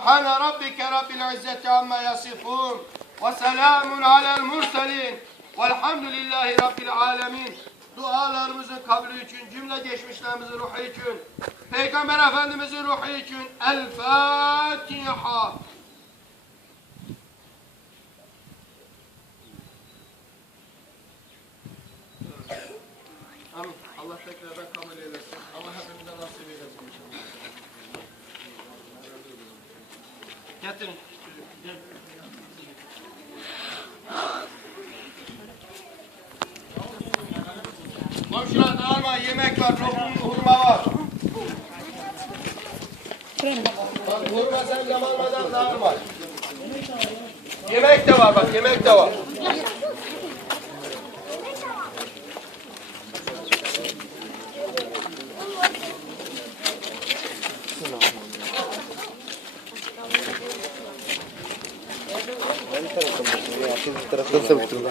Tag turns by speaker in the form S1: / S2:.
S1: سبحان ربك رب العزة عما يصفون وسلام على المرسلين والحمد لله رب العالمين Dualarımızın kabulü için, cümle geçmişlerimizin ruhu için, Peygamber Efendimizin ruhu için El Fatiha. Amin. Allah tekrardan kabul eylesin. Allah hepimize nasip eylesin inşallah. Getirin. Gel. Komşular yemek var, lokum, hurma var. Bak hurma sen de almadan dağılma. Yemek de var bak, yemek de var.
S2: Nasıl savuşturun?